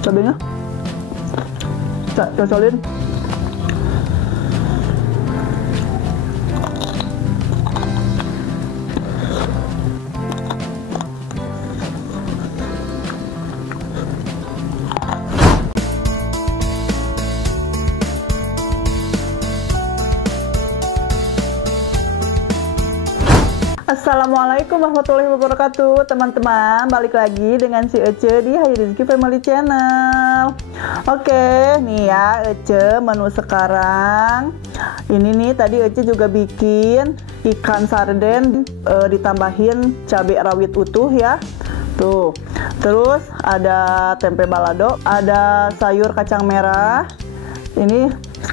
Cabenya cocolin. Assalamualaikum warahmatullahi wabarakatuh, teman-teman. Balik lagi dengan si Ece di Hayu Rizky Family Channel. Oke, nih ya Ece menu sekarang. Ini nih tadi Ece juga bikin ikan sarden ditambahin cabai rawit utuh ya. Tuh. Terus ada tempe balado, ada sayur kacang merah. Ini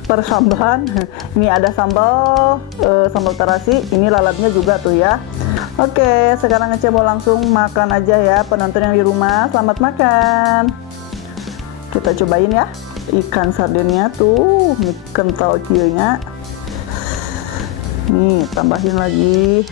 persambahan. Ini ada sambal terasi. Ini lalapnya juga tuh ya. Oke, sekarang Ece mau langsung makan aja ya, penonton yang di rumah. Selamat makan. Kita cobain ya ikan sardennya tuh, ini kental kieunya. Nih, tambahin lagi.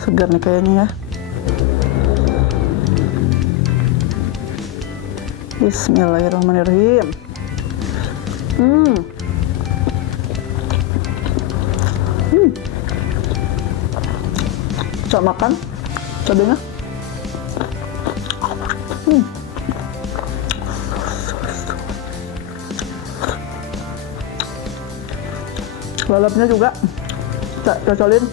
Segar nih kayaknya ya. Bismillahirrahmanirrahim. Coba makan cabenya. Lalapnya juga cocolin.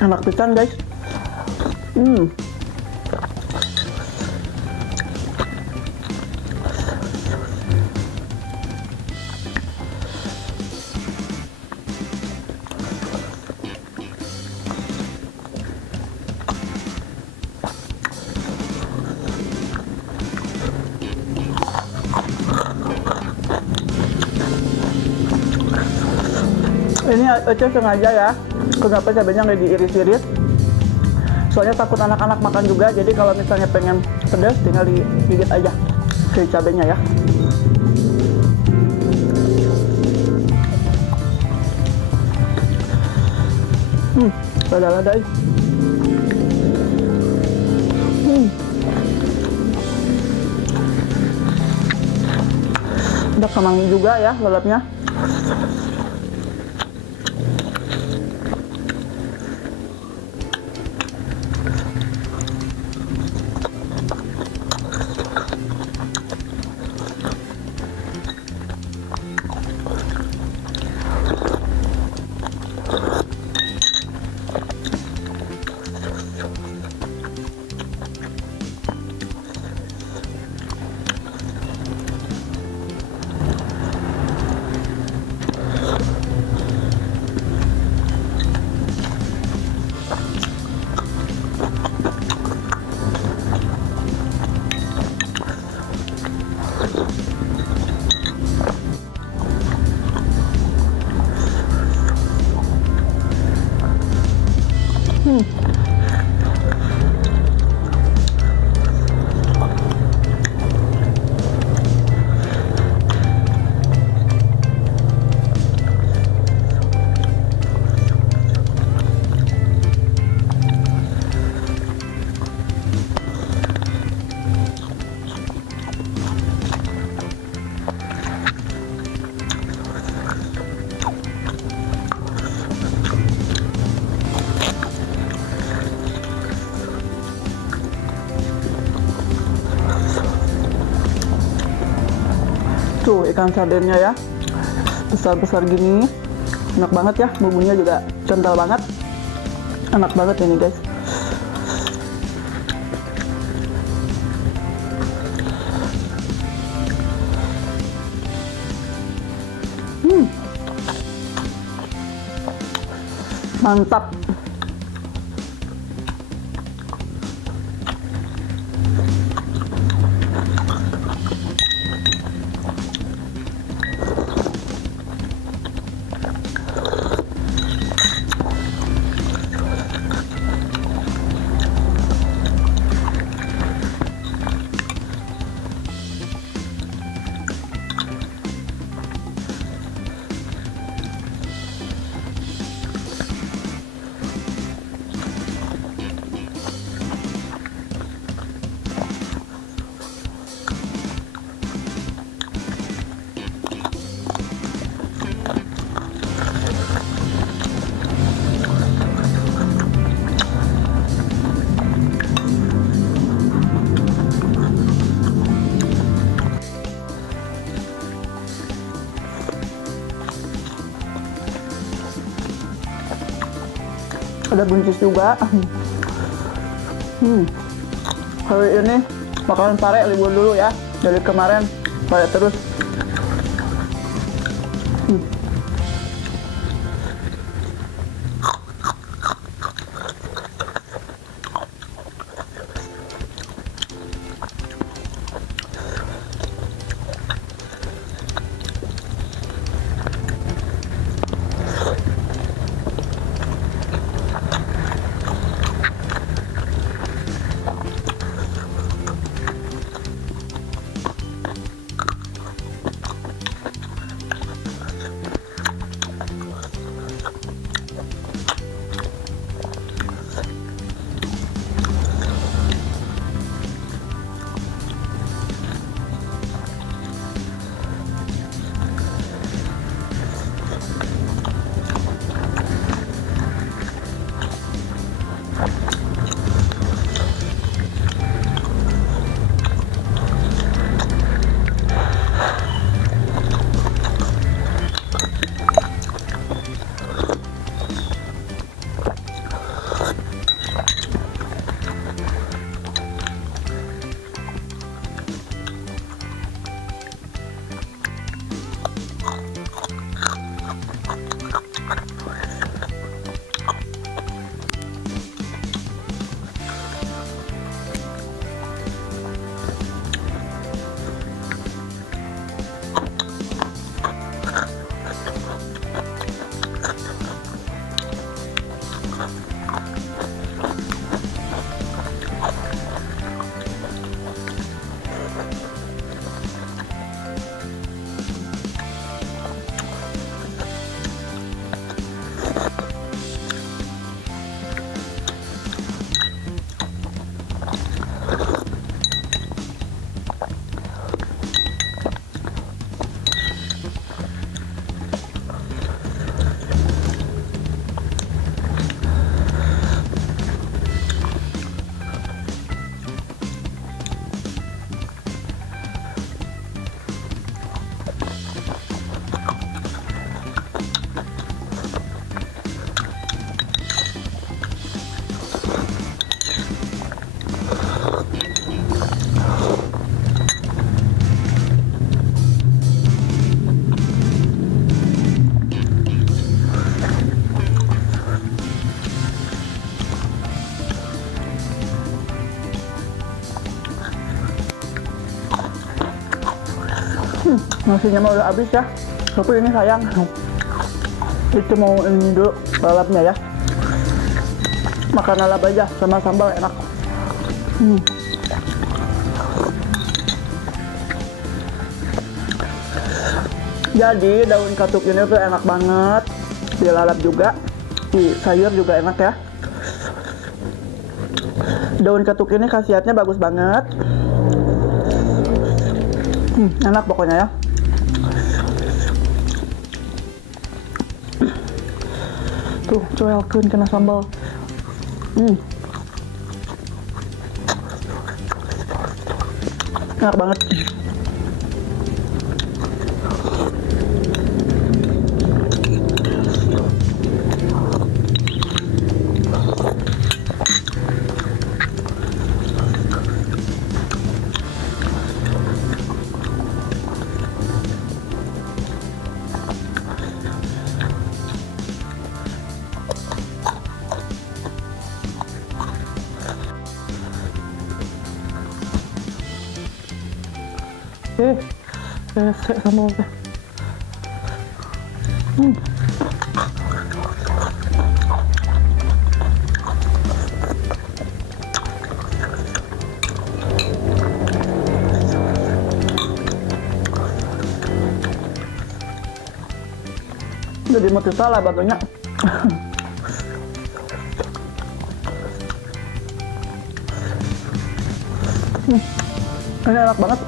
Enak pisan guys. Ini Ece sengaja ya, kenapa cabenya nggak diiris-iris? Soalnya takut anak-anak makan juga, jadi kalau misalnya pengen pedas tinggal digigit aja si cabenya ya. Lada-lada. Udah kemangi juga ya lalapnya. Tuh ikan sardennya ya, besar-besar gini, enak banget ya, bumbunya juga kental banget, enak banget ini guys. Mantap. Ada buncis juga. Hari ini makanan pare libur dulu ya. Dari kemarin pare terus. Nasinya mah udah habis ya, tapi ini sayang. Itu mau ini dulu lalapnya ya. Makan lalap aja sama sambal enak. Jadi daun katuk ini tuh enak banget, dilalap juga, di sayur juga enak ya. Daun katuk ini khasiatnya bagus banget. Enak pokoknya ya. Tuh, coelkeun kena sambal. Enak banget. Rese sama teh. Jadi motif salah batunya. Ini enak banget.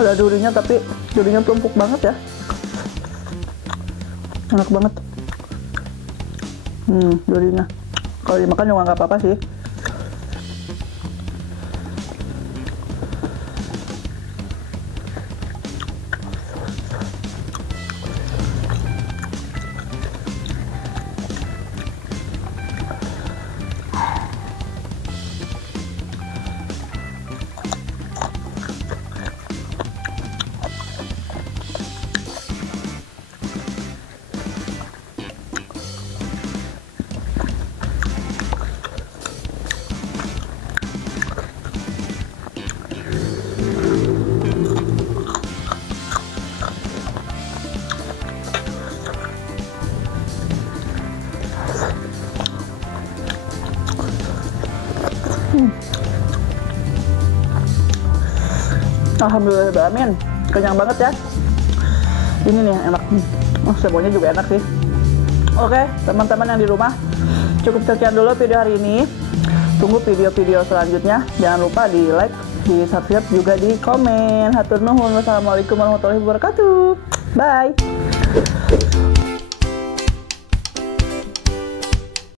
Ada durinya, tapi durinya tumpuk banget ya. Enak banget. Durinya. Kalau dimakan juga nggak apa-apa sih. Alhamdulillah, kenyang banget ya. Ini nih yang enak. Semuanya juga enak sih. Oke, teman-teman yang di rumah, cukup sekian dulu video hari ini. Tunggu video-video selanjutnya. Jangan lupa di like, di subscribe, juga di komen. Hatur nuhun. Wassalamualaikum warahmatullahi wabarakatuh. Bye.